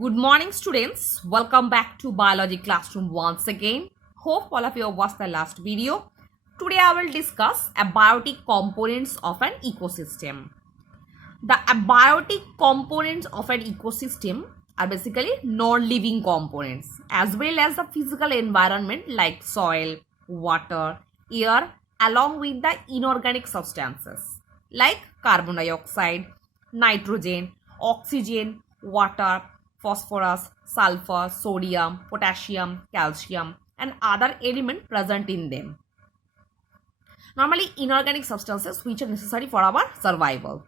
Good morning, students. Welcome back to Biology Classroom once again. Hope all of you have watched the last video. Today I will discuss abiotic components of an ecosystem. The abiotic components of an ecosystem are basically non-living components as well as the physical environment like soil, water, air along with the inorganic substances like carbon dioxide, nitrogen, oxygen, water, phosphorus, sulfur, sodium, potassium, calcium and other elements present in them. Normally inorganic substances which are necessary for our survival.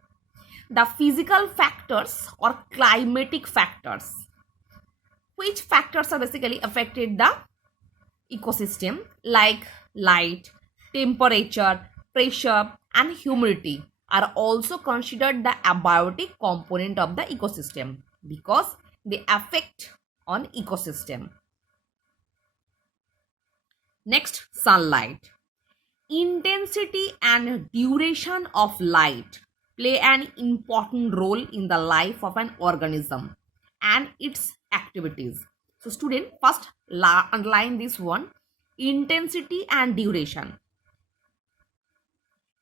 The physical factors or climatic factors, which factors are basically affected the ecosystem like light, temperature, pressure and humidity are also considered the abiotic component of the ecosystem because they affect on ecosystem. Next, sunlight. Intensity and duration of light play an important role in the life of an organism and its activities. So student, first underline this one, intensity and duration.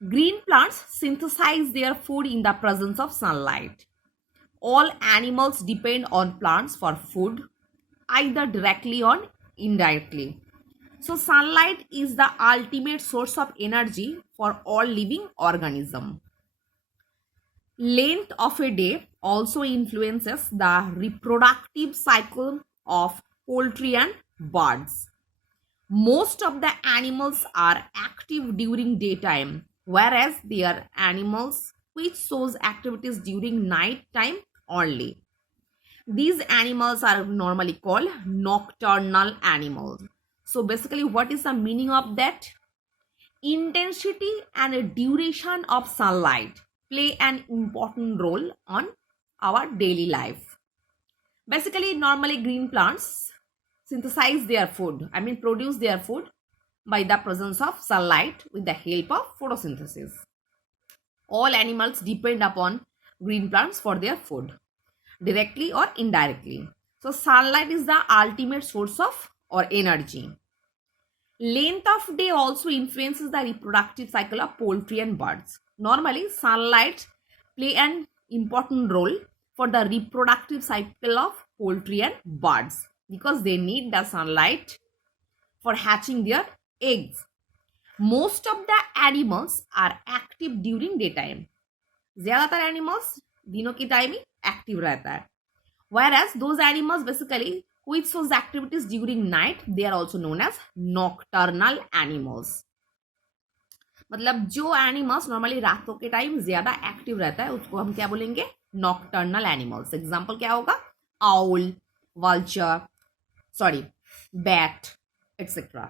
Green plants synthesize their food in the presence of sunlight. All animals depend on plants for food, either directly or indirectly. So sunlight is the ultimate source of energy for all living organisms. Length of a day also influences the reproductive cycle of poultry and birds. Most of the animals are active during daytime, whereas there are animals which shows activities during night time only. These animals are normally called nocturnal animals. So basically, what is the meaning of that? Intensity and duration of sunlight play an important role on our daily life. Basically, normally green plants synthesize their food, produce their food by the presence of sunlight with the help of photosynthesis. All animals depend upon green plants for their food, directly or indirectly. So sunlight is the ultimate source of or energy. Length of day also influences the reproductive cycle of poultry and birds. Normally, sunlight play an important role for the reproductive cycle of poultry and birds because they need the sunlight for hatching their eggs. Most of the animals are active during daytime. ज़्यादातर animals दिनों के time ही active रहता है. Whereas those animals basically which shows activities during night, they are also known as nocturnal animals. मतलब जो animals normally रातों के time ज्यादा एक्टिव रहता है उसको हम क्या बोलेंगे? Nocturnal animals. एग्जांपल क्या होगा? Owl, vulture, sorry, bat, etcetera.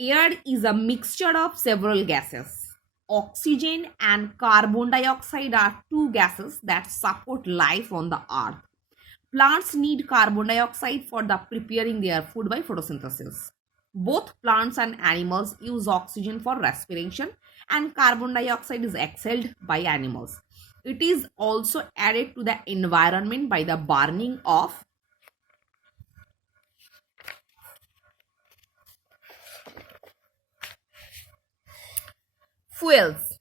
Air is a mixture of several gases. Oxygen and carbon dioxide are two gases that support life on the earth. Plants need carbon dioxide for the preparing their food by photosynthesis. Both plants and animals use oxygen for respiration and carbon dioxide is exhaled by animals. It is also added to the environment by the burning of fuels.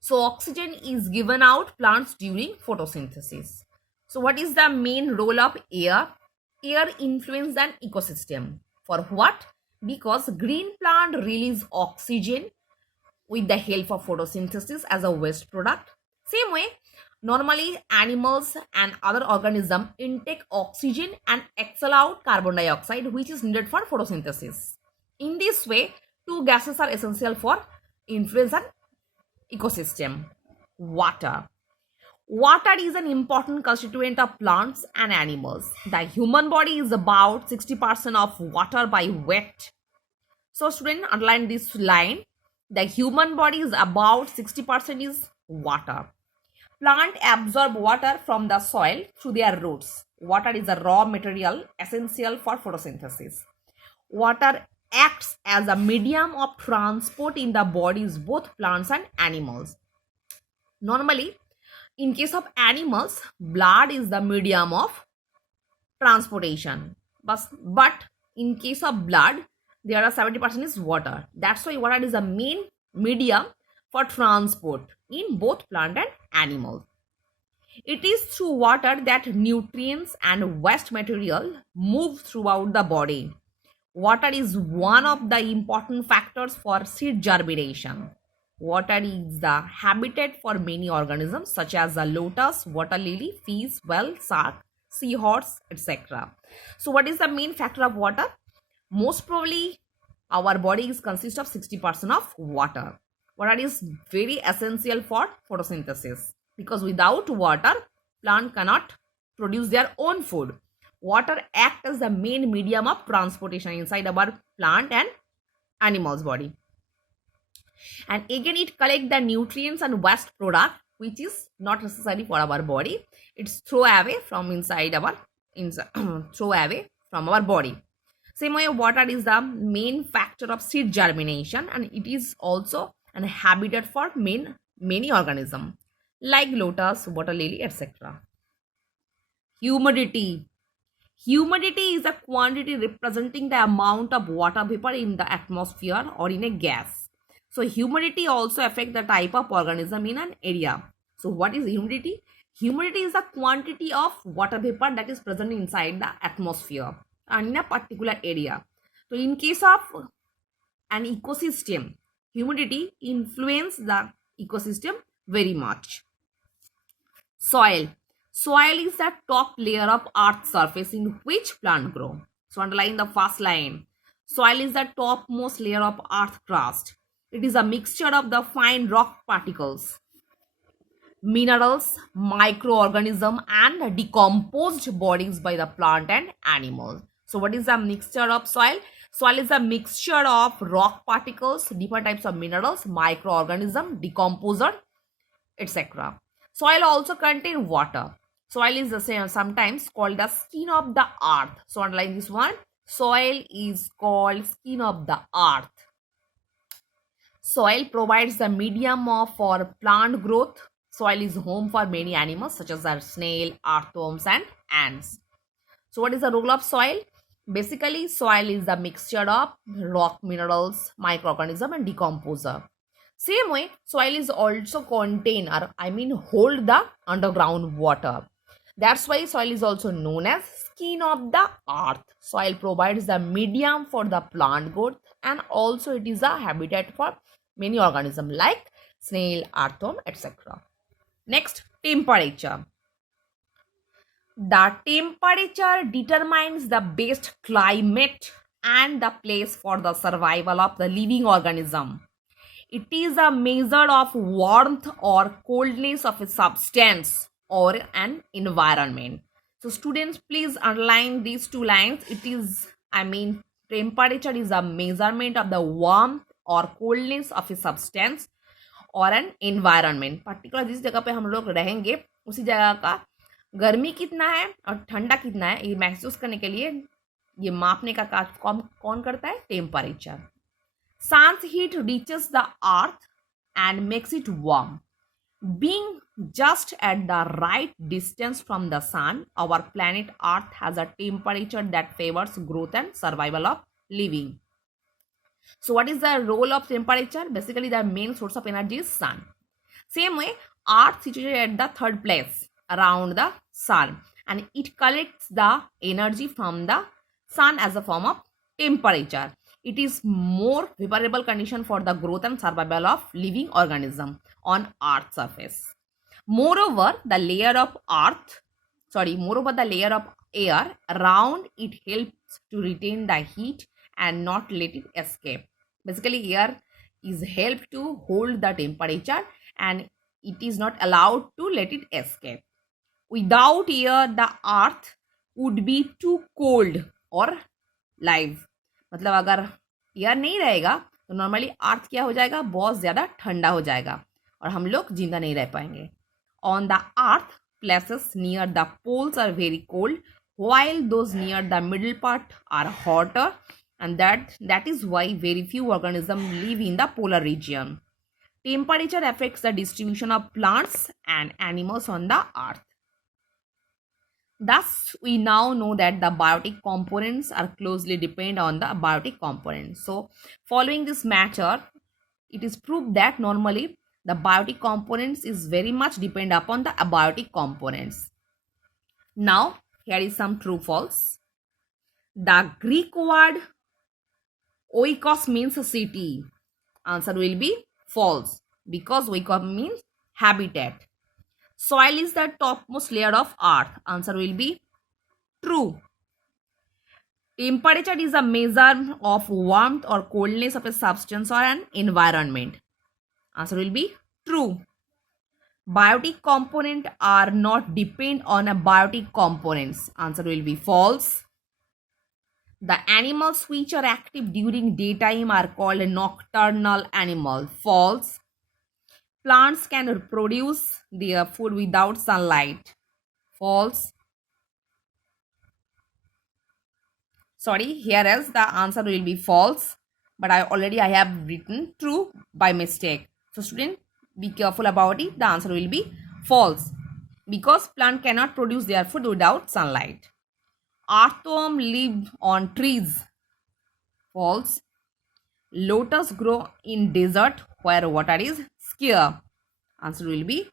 So oxygen is given out plants during photosynthesis. So what is the main role of air? Air influences an ecosystem. For what? Because green plant release oxygen with the help of photosynthesis as a waste product. Same way, normally animals and other organisms intake oxygen and exhale out carbon dioxide which is needed for photosynthesis. In this way, two gases are essential for influence an ecosystem. Water. Water is an important constituent of plants and animals. The human body is about 60% of water by weight. So student, underline this line. The human body is about 60% is water. Plant absorb water from the soil through their roots. Water is a raw material essential for photosynthesis. Water acts as a medium of transport in the bodies both plants and animals. Normally, In case of animals, blood is the medium of transportation. But in case of blood, there are 70% is water. That's why water is the main medium for transport in both plant and animals. It is through water that nutrients and waste material move throughout the body. Water is one of the important factors for seed germination. Water is the habitat for many organisms such as the lotus, water lily, fish, whale, shark, seahorse, etc. So what is the main factor of water? Most probably our body is consist of 60% of water. Water is very essential for photosynthesis because without water, plant cannot produce their own food. Water acts as the main medium of transportation inside our plant and animal's body. And again, it collects the nutrients and waste product which is not necessary for our body. It's throw away from throw away from our body. Same way, water is the main factor of seed germination, and it is also an habitat for many organisms like lotus, water lily, etc. Humidity. Humidity is a quantity representing the amount of water vapor in the atmosphere or in a gas. So humidity also affects the type of organism in an area. So what is humidity? Humidity is the quantity of water vapor that is present inside the atmosphere and in a particular area. So in case of an ecosystem, humidity influences the ecosystem very much. Soil. Soil is the top layer of earth's surface in which plant grow. So underline the first line. Soil is the topmost layer of earth crust. It is a mixture of the fine rock particles, minerals, microorganisms, and decomposed bodies by the plant and animals. So what is the mixture of soil? Soil is a mixture of rock particles, different types of minerals, microorganisms, decomposer, etc. Soil also contains water. Soil is the same, sometimes called the skin of the earth. So underline this one. Soil is called skin of the earth. Soil provides the medium for plant growth. Soil is home for many animals such as our snail, earthworms, and ants. So what is the role of soil? Basically, soil is the mixture of rock, minerals, microorganism, and decomposer. Same way, soil is also contain or hold the underground water. That's why soil is also known as skin of the earth. Soil provides the medium for the plant growth, and also it is a habitat for many organisms like snail, earthworm, etc. Next, temperature. The temperature determines the best climate and the place for the survival of the living organism. It is a measure of warmth or coldness of a substance or an environment. So students, please underline these two lines. It is, temperature is a measurement of the warmth or coldness of a substance और N environment. Particular जिस जगह पे हम लोग रहेंगे उसी जगह का गर्मी कितना है और ठंडा कितना है ये महसूस करने के लिए ये मापने का काम कौन करता है? Temperature. Sun's heat reaches the earth and makes it warm. Being just at the right distance from the sun, our planet Earth has a temperature that favors growth and survival of living. So what is the role of temperature? Basically, the main source of energy is sun. Same way, Earth situated at the third place around the sun, and it collects the energy from the sun as a form of temperature. It is more favorable condition for the growth and survival of living organism on Earth's surface. Moreover, the layer of air around it helps to retain the heat and not let it escape. Basically, air is helped to hold the temperature and it is not allowed to let it escape. Without air, the earth would be too cold or live. मतलब अगर air नहीं रहेगा तो normally अर्थ क्या हो जाएगा? बहुत ज़्यादा ठंडा हो जाएगा और हम लोग जिंदा नहीं रह पाएंगे. On the earth places near the poles are very cold while those near the middle part are hotter, and that is why very few organisms live in the polar region. Temperature affects the distribution of plants and animals on the earth. Thus, we now know that the biotic components are closely dependent on the abiotic components. So, following this matter, it is proved that normally the biotic components is very much depend upon the abiotic components. Now, here is some true false. The Greek word oikos means city. Answer will be false because oikos means habitat. Soil is the topmost layer of earth. Answer will be true. Temperature is a measure of warmth or coldness of a substance or an environment. Answer will be true. Biotic components are not depend on abiotic components. Answer will be false. The animals which are active during daytime are called nocturnal animals. False. Plants can produce their food without sunlight. False. Sorry, here else the answer will be false, but I have written true by mistake. So student, be careful about it. The answer will be false because plant cannot produce their food without sunlight. Earthworm live on trees. False. Lotus grow in desert where water is scarce. Answer will be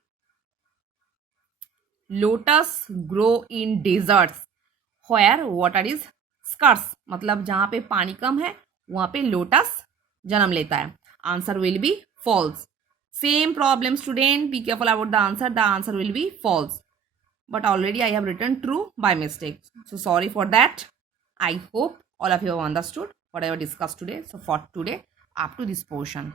lotus grow in deserts where water is scarce. मतलब जहाँ पे पानी कम है वहाँ पे lotus जन्म लेता है. Answer will be false. Same problem student, be careful about the answer. The answer will be false. But already I have written true by mistake. So sorry for that. I hope all of you have understood what I have discussed today. So for today, up to this portion.